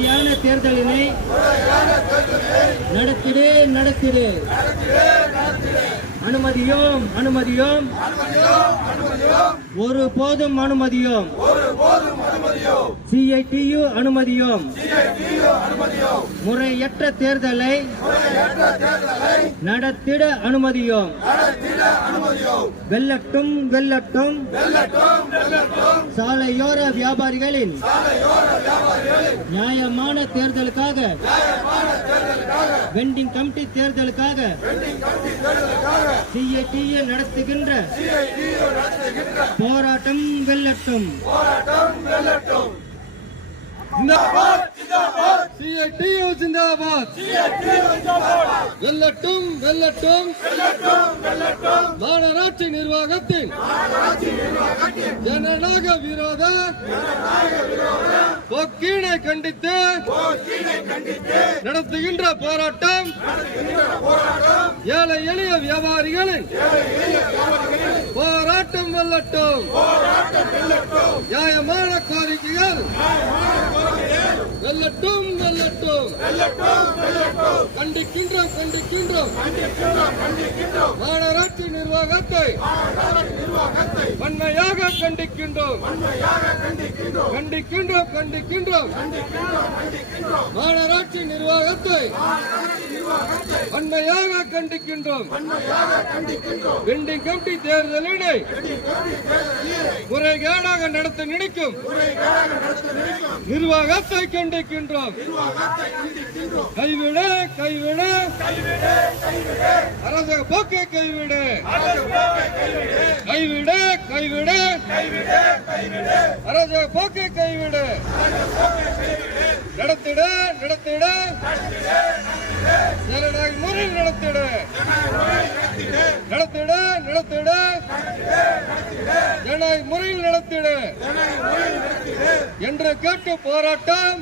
முறையான தேர்தலினை நடத்திடு. அனுமதியோம் ஒருபோதும் அனுமதியோம். CITU அனுமதியோம். முறையற்ற தேர்தலை நடத்திட அனுமதியோம். வெல்லட்டும் சாலையோர வியாபாரிகளின் நியாயமான தேர்தலுக்காக, வெண்டிங் கமிட்டி தேர்தலுக்காக CITU நடத்துகின்ற போராட்டம் வெல்லட்டும். CITU ஜிந்தாபாத். வெல்லட்டும் மாநகராட்சி நிர்வாகத்தின் ஜனநாயக விரோத போக்கினை கண்டித்து நடத்துகின்ற போராட்டம் ஏழை எளிய வியாபாரிகளின் போராட்டம் வெல்லட்டும். நியாயமான கோரிக்கைகள் வெல்லட்டும். கண்டிக்கின்றோம். மாநகராட்சி நிர்வாகத்தை வன்மையாக கண்டிக்கின்றோம். மாநகராட்சி நிர்வாகத்தை வன்மையாக கண்டிக்கின்றோம். வெண்டிங் கமிட்டி தேர்தலினை முறைகேடாக நடத்த நினைக்கும் நிர்வாகத்தை கண்டிக்கின்றோம். கைவிடு அரசக போக்கை கைவிடு. அரசக போக்கை கைவிடு. நடத்திட ஜனநாயக முறையில் நடத்திட ஜனநாயக முறையில் நடத்திட என்று கேட்டு போராட்டம்.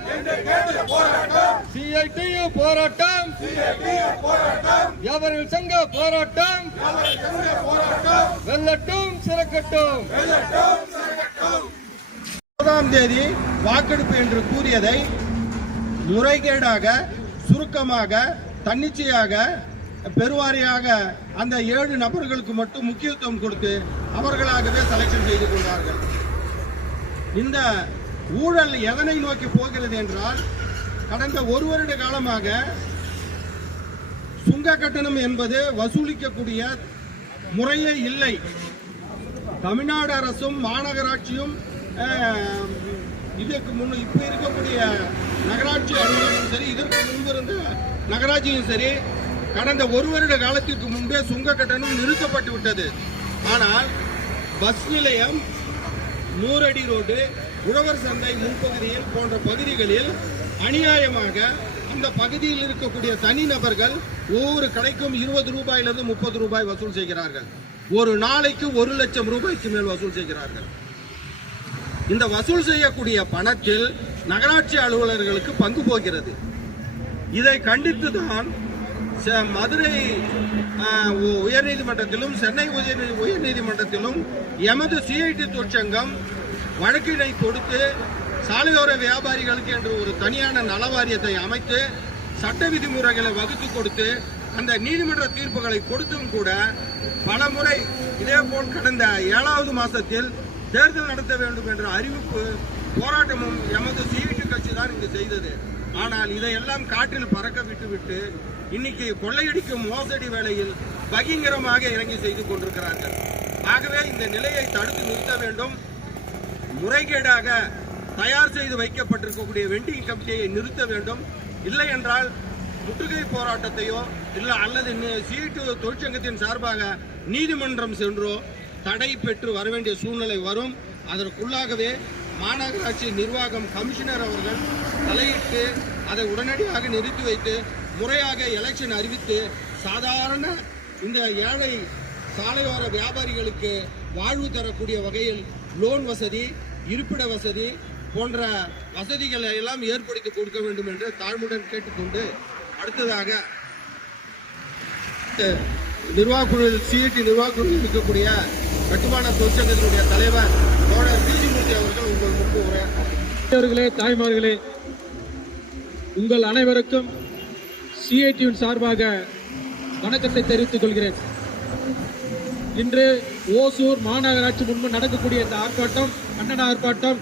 CITU போராட்டம். வியாபாரிகள் சங்க போராட்டம் வெல்லட்டும் சிறக்கட்டும். 9ஆம் தேதி வாக்கெடுப்பு என்று கூறியதை முறைகேடாக, சுருக்கமாக, தன்னிச்சையாக, பெருவாரியாக அந்த 7 நபர்களுக்கு மட்டும் முக்கியத்துவம் கொடுத்து அவர்களாகவே செலக்ஷன் செய்து கொண்டார்கள். இந்த ஊழல் எதனை நோக்கி போகிறது என்றால், கடந்த 1 வருட காலமாக சுங்க கட்டணம் என்பது வசூலிக்கக்கூடிய முறையே இல்லை. தமிழ்நாடு அரசும் மாநகராட்சியும் இதற்கு முன் இப்ப இருக்கக்கூடிய நகராட்சி அலுவலகம் சரி, இதற்கு முன்பு இருந்த நகராட்சியும் சரி, கடந்த 1 வருட காலத்திற்கு முன்பே சுங்க கட்டணம் நிறுத்தப்பட்டு விட்டது. ஆனால் பஸ் நிலையம், 100 அடி ரோடு, உழவர் சந்தை முன்பகுதியில் போன்ற பகுதிகளில் அநியாயமாக அந்த பகுதியில் இருக்கக்கூடிய தனிநபர்கள் ஒவ்வொரு கடைக்கும் 20 ரூபாயிலிருந்து 30 ரூபாய் வசூல் செய்கிறார்கள். ஒரு நாளைக்கு 1 லட்சம் ரூபாய்க்கு மேல் வசூல் செய்கிறார்கள். இந்த வசூல் செய்யக்கூடிய பணத்தில் நகராட்சி அலுவலர்களுக்கு பங்கு போகிறது. இதை கண்டித்துதான் மதுரை உயர்நீதிமன்றத்திலும் சென்னை உயர்நீதிமன்றத்திலும் எமது CITU தொழிற்சங்கம் வழக்கினை கொடுத்து சாலையோர வியாபாரிகளுக்கு என்று ஒரு தனியான நல வாரியத்தை அமைத்து சட்ட விதிமுறைகளை வகுத்து கொடுத்து அந்த நீதிமன்ற தீர்ப்புகளை கொடுத்தும் கூட பல முறை இதேபோல் கடந்த 7வது மாதத்தில் தேர்தல் நடத்த வேண்டும் என்ற அறிவிப்பு போராட்டமும் எமது CITU கட்சி தான் இங்கு செய்தது. ஆனால் இதையெல்லாம் காற்றில் பறக்க விட்டுவிட்டு இன்னைக்கு கொள்ளையடிக்கும் மோசடி வேளையில் பகிரங்கமாக இறங்கி செய்து கொண்டிருக்கிறார்கள். ஆகவே இந்த நிலையை தடுத்து நிறுத்த வேண்டும். முறைகேடாக தயார் செய்து வைக்கப்பட்டிருக்கக்கூடிய வெண்டிங் கமிட்டியை நிறுத்த வேண்டும். இல்லை என்றால் முற்றுகை போராட்டத்தையோ இல்லை அல்லது CITU தொழிற்சங்கத்தின் சார்பாக நீதிமன்றம் சென்றோ தடை பெற்று வர வேண்டிய சூழ்நிலை வரும். அதற்குள்ளாகவே மாநகராட்சி நிர்வாகம் கமிஷனர் அவர்கள் தலையிட்டு அதை உடனடியாக நிறுத்தி வைத்து முறையாக எலெக்ஷன் அறிவித்து சாதாரண இந்த ஏழை சாலையோர வியாபாரிகளுக்கு வாழ்வு தரக்கூடிய வகையில் லோன் வசதி, இருப்பிட வசதி போன்ற வசதிகளை எல்லாம் ஏற்படுத்தி கொடுக்க வேண்டும் என்று தாழ்மையுடன் கேட்டுக்கொண்டு, அடுத்ததாக நிர்வாகக்குழு CITU நிர்வாகக்குழுவில் இருக்கக்கூடிய கட்டுமான தொழிற்சங்கத்தினுடைய தலைவர் தோழர் பிஜிமூர்த்தி அவர்கள் உங்கள் முன்பு உரையாற்றுகிறார். தாய்மார்களே, உங்கள் அனைவருக்கும் சிஐடியின் சார்பாக வணக்கத்தை தெரிவித்துக் கொள்கிறேன். இன்று ஓசூர் மாநகராட்சி முன்பு நடக்கக்கூடிய இந்த ஆர்ப்பாட்டம், கண்டன ஆர்ப்பாட்டம்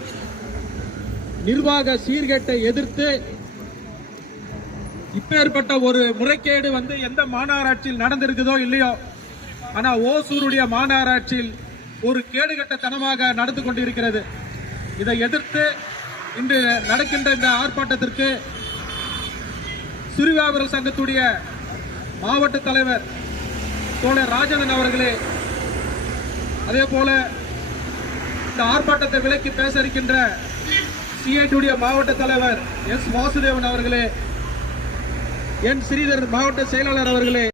நிர்வாக சீர்கேட்டை எதிர்த்து, இப்பேற்பட்ட ஒரு முறைகேடு எந்த மாநகராட்சியில் நடந்திருக்குதோ இல்லையோ, ஆனா ஓசூருடைய மாநகராட்சியில் ஒரு கேடுகட்டத்தனமாக நடந்து கொண்டிருக்கிறது. இதை எதிர்த்து இன்று நடக்கின்ற இந்த ஆர்ப்பாட்டத்திற்கு சிறு வியாபார சங்கத்துடைய மாவட்ட தலைவர் தோழர் ராஜேந்திரன் அவர்களே, அதே போல இந்த ஆர்ப்பாட்டத்தை விலக்கி பேச இருக்கின்ற சிஐடியுடைய மாவட்ட தலைவர் எஸ் வாசுதேவன் அவர்களே, என் ஸ்ரீதர் மாவட்ட செயலாளர் அவர்களே,